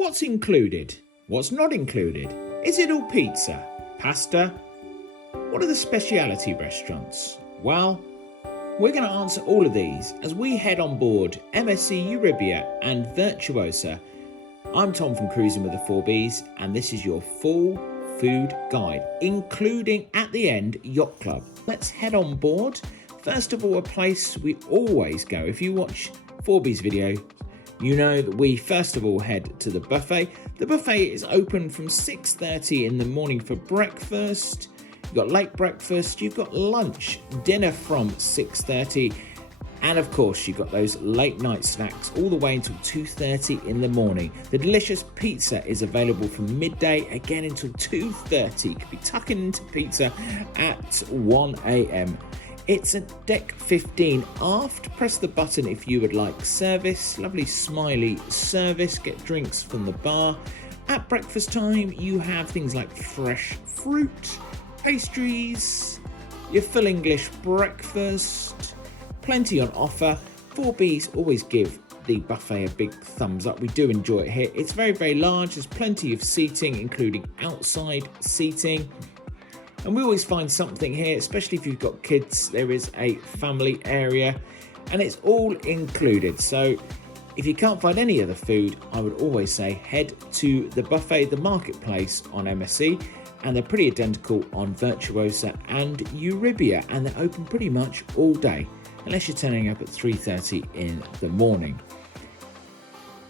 What's included? What's not included? Is it all pizza? Pasta? What are the speciality restaurants? Well, we're going to answer all of these as we head on board MSC Euribia and Virtuosa. I'm Tom from Cruising with the 4Bs, and this is your full food guide, including at the end Yacht Club. Let's head on board. First of all, a place we always go. If you watch 4B's video, you know that we first of all head to the buffet. The buffet is open from 6:30 in the morning for breakfast. You've got late breakfast, you've got lunch, dinner from 6:30, and of course you've got those late night snacks all the way until 2:30 in the morning. The delicious pizza is available from midday again until 2:30. You could be tucking into pizza at 1 a.m. It's at deck 15 aft. Press the button if you would like service. Lovely smiley service. Get drinks from the bar. At breakfast time, you have things like fresh fruit, pastries, your full English breakfast, plenty on offer. 4Bs always give the buffet a big thumbs up. We do enjoy it here. It's very, very large. There's plenty of seating, including outside seating. And we always find something here, especially if you've got kids. There is a family area and it's all included. So if you can't find any other food, I would always say head to the buffet, the marketplace on MSC, and they're pretty identical on Virtuosa and Euribia, and they're open pretty much all day, unless you're turning up at 3:30 in the morning.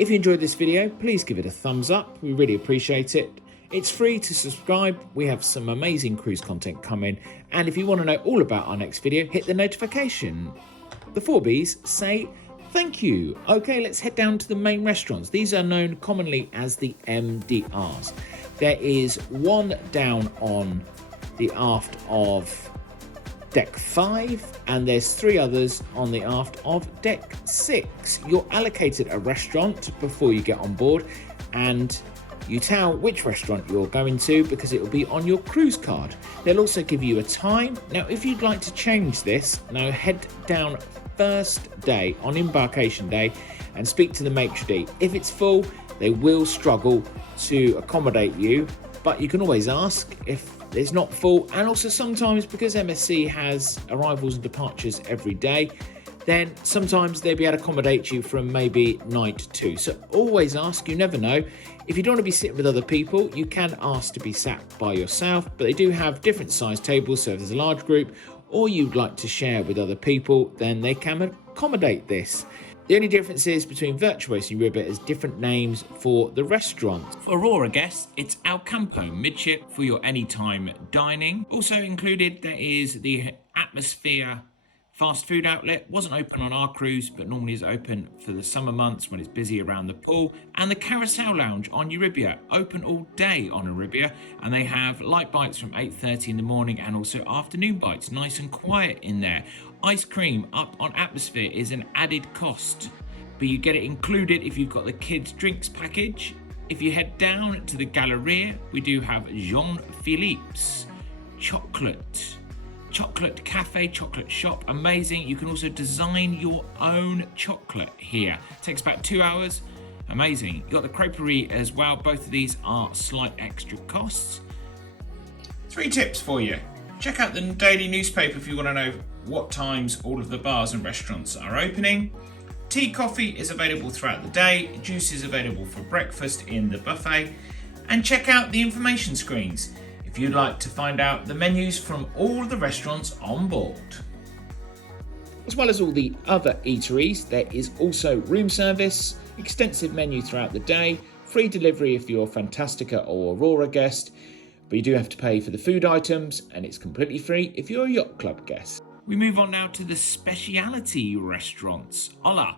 If you enjoyed this video, please give it a thumbs up. We really appreciate it. It's free to subscribe. We have some amazing cruise content coming. And if you want to know all about our next video, hit the notification. The 4Bs say thank you. Okay, let's head down to the main restaurants. These are known commonly as the MDRs. There is one down on the aft of deck 5, and there's 3 others on the aft of deck 6. You're allocated a restaurant before you get on board, and you tell which restaurant you're going to because it will be on your cruise card. They'll also give you a time. Now, if you'd like to change this, now head down first day on embarkation day and speak to the maitre d'. If it's full, they will struggle to accommodate you, but you can always ask if it's not full. And also sometimes, because MSC has arrivals and departures every day, then sometimes they'll be able to accommodate you from maybe night 2. So always ask, you never know. If you don't want to be sitting with other people, you can ask to be sat by yourself, but they do have different size tables, so if there's a large group or you'd like to share with other people, then they can accommodate this. The only difference is between Virtuosa and Euribia is different names for the restaurant. For Aurora guests, it's El Campo midship for your anytime dining. Also included there is the Atmosphere fast food outlet. Wasn't open on our cruise, but normally is open for the summer months when it's busy around the pool. And the Carousel Lounge on Euribia, open all day on Euribia, and they have light bites from 8:30 in the morning and also afternoon bites, nice and quiet in there. Ice cream up on Atmosphere is an added cost, but you get it included if you've got the kids drinks package. If you head down to the Galleria, we do have Jean-Philippe's chocolate cafe, chocolate shop, amazing. You can also design your own chocolate here. Takes about 2 hours, amazing. You got the creperie as well. Both of these are slight extra costs. 3 tips for you. Check out the daily newspaper if you want to know what times all of the bars and restaurants are opening. Tea, coffee is available throughout the day. Juice is available for breakfast in the buffet. And check out the information screens if you'd like to find out the menus from all the restaurants on board. As well as all the other eateries, there is also room service, extensive menu throughout the day, free delivery if you're a Fantastica or Aurora guest, but you do have to pay for the food items, and it's completely free if you're a Yacht Club guest. We move on now to the speciality restaurants. Hola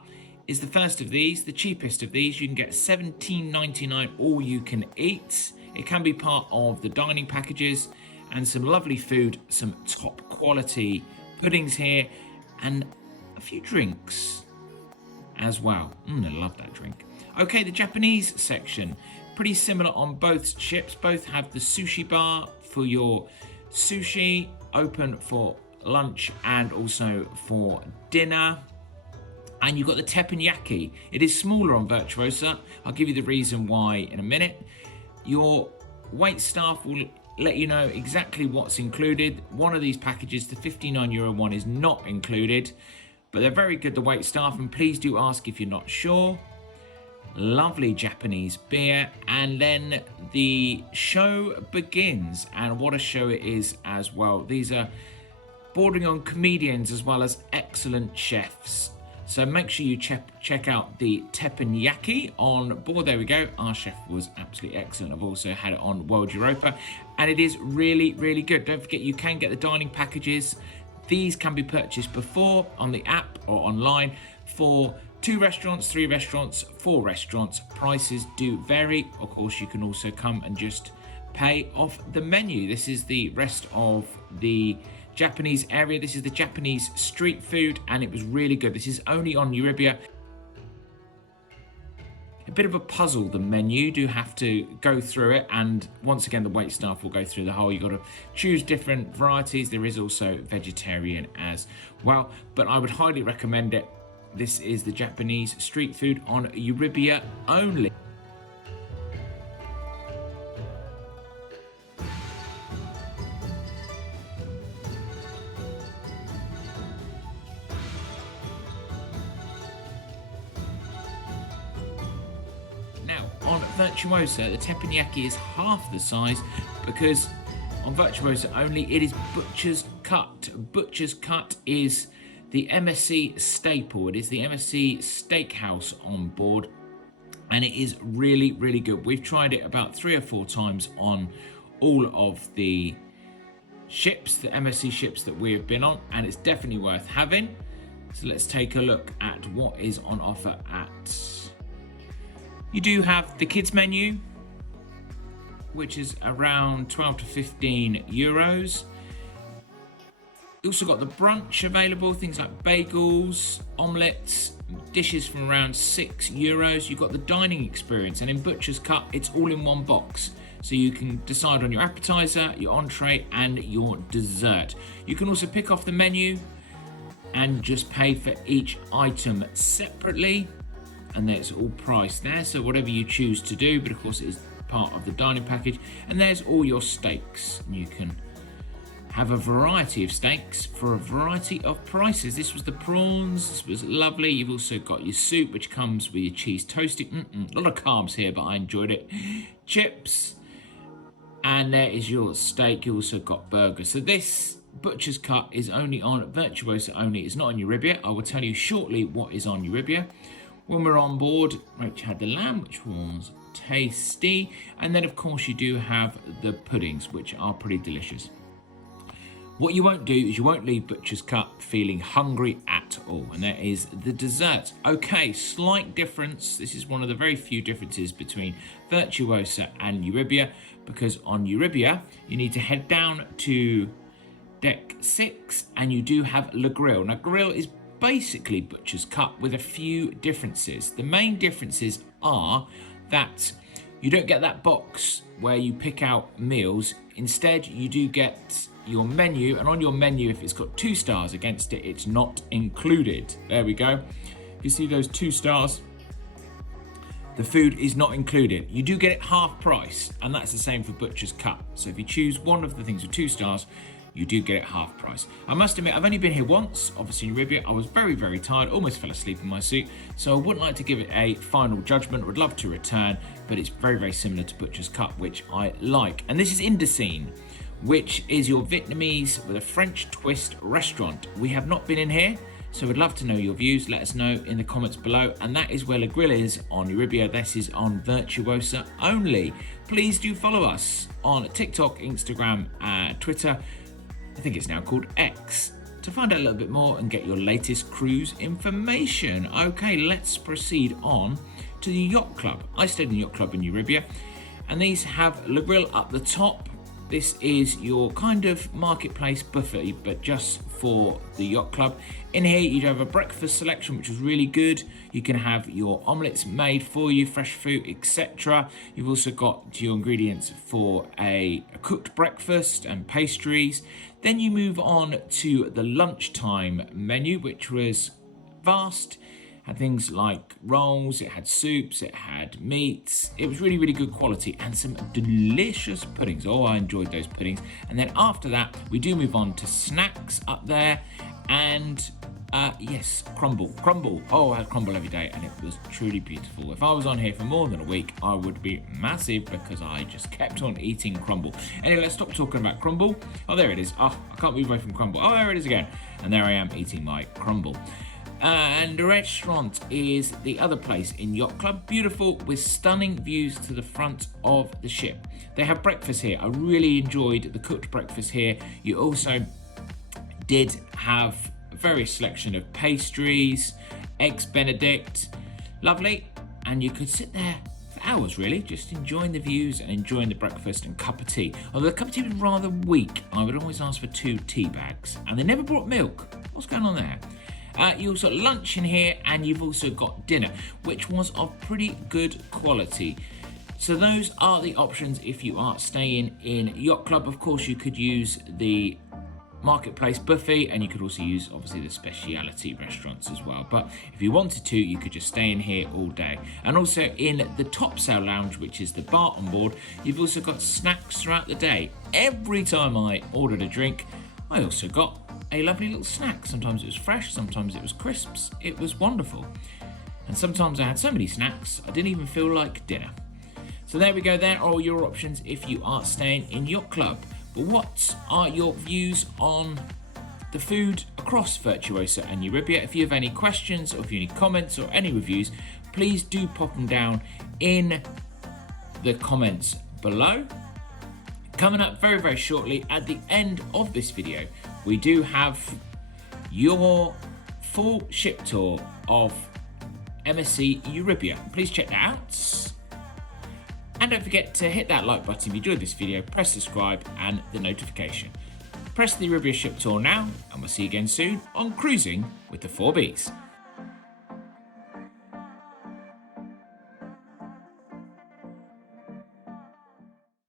is the first of these, the cheapest of these. You can get $17.99 all you can eat. It can be part of the dining packages, and some lovely food, some top quality puddings here, and a few drinks as well. I love that drink. Okay, the Japanese section, pretty similar on both ships. Both have the sushi bar for your sushi, open for lunch and also for dinner. And you've got the teppanyaki. It is smaller on Virtuosa. I'll give you the reason why in a minute. Your wait staff will let you know exactly what's included. One of these packages, the €59 one, is not included, but they're very good, the wait staff, and please do ask if you're not sure. Lovely Japanese beer, and then the show begins, and what a show it is as well. These are bordering on comedians as well as excellent chefs. So make sure you check out the teppanyaki on board. There we go. Our chef was absolutely excellent. I've also had it on World Europa, and it is really, really good. Don't forget, you can get the dining packages. These can be purchased before on the app or online for 2 restaurants, 3 restaurants, 4 restaurants. Prices do vary. Of course, you can also come and just pay off the menu. This is the rest of the Japanese area. This is the Japanese street food, and it was really good. This is only on Euribia. A bit of a puzzle, the menu. You do have to go through it, and once again the wait staff will go through the whole. You've got to choose different varieties. There is also vegetarian as well, but I would highly recommend it. This is the Japanese street food on Euribia only. Now, on Virtuosa, the teppanyaki is half the size because on Virtuosa only it is butcher's cut. Butcher's cut is the MSC staple. It is the MSC steakhouse on board, and it is really, really good. We've tried it about 3 or 4 times on all of the ships, the MSC ships that we have been on, and it's definitely worth having. So let's take a look at what is on offer at... You do have the kids menu, which is around 12 to 15 euros. You also got the brunch available, things like bagels, omelettes, dishes from around 6 euros. You've got the dining experience, and in Butcher's Cut, it's all in one box. So you can decide on your appetizer, your entree, and your dessert. You can also pick off the menu and just pay for each item separately. And there's all priced there, so whatever you choose to do, but of course it is part of the dining package. And there's all your steaks, and you can have a variety of steaks for a variety of prices. This was the prawns. This was lovely. You've also got your soup, which comes with your cheese toasting. A lot of carbs here, but I enjoyed it. Chips, and there is your steak. You also got burgers. So this Butcher's Cut is only on Virtuosa only. It's not on Euribia. I will tell you shortly what is on Euribia. When we're on board, we had the lamb, which was tasty. And then, of course, you do have the puddings, which are pretty delicious. What you won't do is you won't leave Butcher's Cut feeling hungry at all. And there is the dessert. Okay, slight difference. This is one of the very few differences between Virtuosa and Euribia, because on Euribia, you need to head down to deck 6 and you do have Le Grill. Now, Grill is basically Butcher's Cut with a few differences. The main differences are that you don't get that box where you pick out meals. Instead, you do get your menu, and on your menu, if it's got 2 stars against it, it's not included. There we go. You see those 2 stars? The food is not included. You do get it half price, and that's the same for Butcher's Cut. So if you choose one of the things with 2 stars, you do get it half price. I must admit, I've only been here once, obviously in Euribia. I was very, very tired, almost fell asleep in my seat. So I wouldn't like to give it a final judgment. Would love to return, but it's very, very similar to Butcher's Cut, which I like. And this is Indocine, which is your Vietnamese with a French twist restaurant. We have not been in here, so we'd love to know your views. Let us know in the comments below. And that is where Le Grill is on Euribia. This is on Virtuosa only. Please do follow us on TikTok, Instagram, Twitter. I think it's now called X, to find out a little bit more and get your latest cruise information. Okay, let's proceed on to the Yacht Club. I stayed in the Yacht Club in Euribia, and these have Le Grill up the top. This is your kind of marketplace buffet, but just for the Yacht Club. In here, you have a breakfast selection, which was really good. You can have your omelettes made for you, fresh fruit, etc. You've also got your ingredients for a cooked breakfast and pastries. Then you move on to the lunchtime menu, which was vast. Had things like rolls, it had soups, it had meats. It was really, really good quality and some delicious puddings. Oh, I enjoyed those puddings. And then after that, we do move on to snacks up there. And yes, crumble. Oh, I had crumble every day and it was truly beautiful. If I was on here for more than a week, I would be massive because I just kept on eating crumble. Anyway, let's stop talking about crumble. Oh, there it is. Oh, I can't move away from crumble. Oh, there it is again. And there I am eating my crumble. And the restaurant is the other place in Yacht Club. Beautiful, with stunning views to the front of the ship. They have breakfast here. I really enjoyed the cooked breakfast here. You also did have a various selection of pastries, eggs Benedict, lovely. And you could sit there for hours really, just enjoying the views and enjoying the breakfast and cup of tea. Although the cup of tea was rather weak, I would always ask for 2 tea bags. And they never brought milk. What's going on there? You also got lunch in here, and you've also got dinner, which was of pretty good quality. So those are the options if you are staying in Yacht Club. Of course, you could use the marketplace buffet, and you could also use obviously the speciality restaurants as well. But if you wanted to, you could just stay in here all day. And also in the top sail lounge, which is the bar on board, you've also got snacks throughout the day. Every time I ordered a drink, I also got a lovely little snack. Sometimes it was fresh, sometimes it was crisps. It was wonderful. And sometimes I had so many snacks, I didn't even feel like dinner. So there we go, there are all your options if you are staying in Yacht Club. But what are your views on the food across Virtuosa and Euribia? If you have any questions, or if you have any comments or any reviews, please do pop them down in the comments below. Coming up very, very shortly at the end of this video, we do have your full ship tour of MSC Euribia. Please check that out. And don't forget to hit that like button if you enjoyed this video, press subscribe and the notification. Press the Euribia ship tour now, and we'll see you again soon on Cruising with the 4Bs.